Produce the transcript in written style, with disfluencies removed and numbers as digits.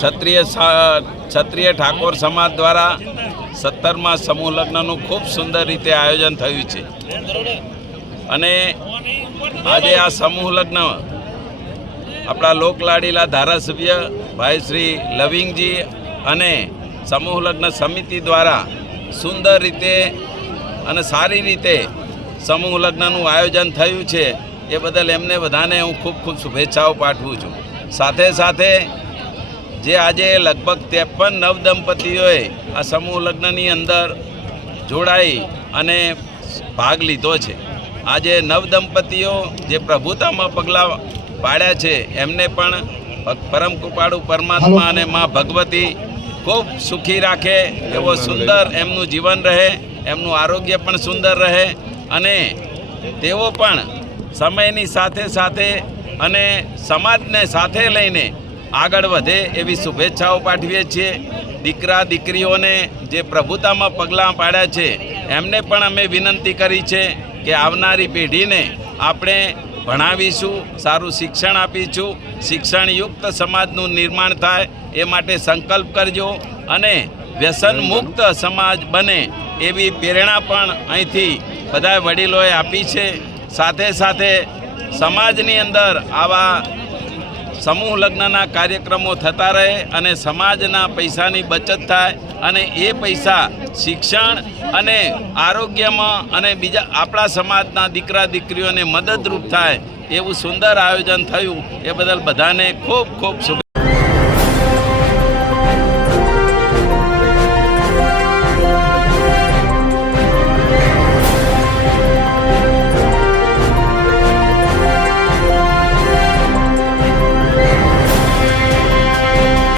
ક્ષત્રિય ઠાકોર સમાજ દ્વારા 17મા સમૂહ લગ્નનું ખૂબ સુંદર રીતે આયોજન થયું છે અને આજે આ સમૂહ લગ્ન આપણા લોકલાડીલા ધારાસભ્ય ભાઈ શ્રી લવિંગજી અને સમૂહ લગ્ન સમિતિ દ્વારા સુંદર રીતે અને સારી રીતે સમૂહ લગ્નનું આયોજન થયું છે એ બદલ એમને બધાને હું ખૂબ ખૂબ શુભેચ્છાઓ પાઠવું છું। સાથે સાથે જે આજે લગભગ 53 નવદંપતીઓએ આ સમૂહ લગ્નની અંદર જોડાઈ અને ભાગ લીધો છે। આજે નવદંપતીઓ જે પ્રભુતામાં પગલાં પાડ્યા છે એમને પણ પરમ કૃપાળુ પરમાત્મા અને મા ભગવતી ખૂબ સુખી રાખે એવો સુંદર એમનું જીવન રહે, એમનું આરોગ્ય પણ સુંદર રહે અને તેઓ પણ સમયની સાથે સાથે અને સમાજને સાથે લઈને આગળ વધે એવી શુભેચ્છાઓ પાઠવીએ છીએ। દીકરા દીકરીઓને જે પ્રભુતામાં પગલાં પાડ્યા છે એમને પણ અમે વિનંતી કરી છે કે આવનારી પેઢીને આપણે ભણાવીશું, સારું શિક્ષણ આપીશું, શિક્ષણયુક્ત સમાજનું નિર્માણ થાય એ માટે સંકલ્પ કરજો અને વ્યસન મુક્ત સમાજ બને એવી પ્રેરણા પણ અહીંથી બધા વડીલોએ આપી છે। સાથે સાથે સમાજની અંદર આવા સમૂહ લગ્નના કાર્યક્રમો થતા રહે અને સમાજના પૈસાની બચત થાય અને એ પૈસા શિક્ષણ અને આરોગ્યમાં અને બીજા આપણા સમાજના દીકરા દીકરીઓને મદદરૂપ થાય એવું સુંદર આયોજન થયું એ બદલ બધાને ખૂબ ખૂબ શુભેચ્છા।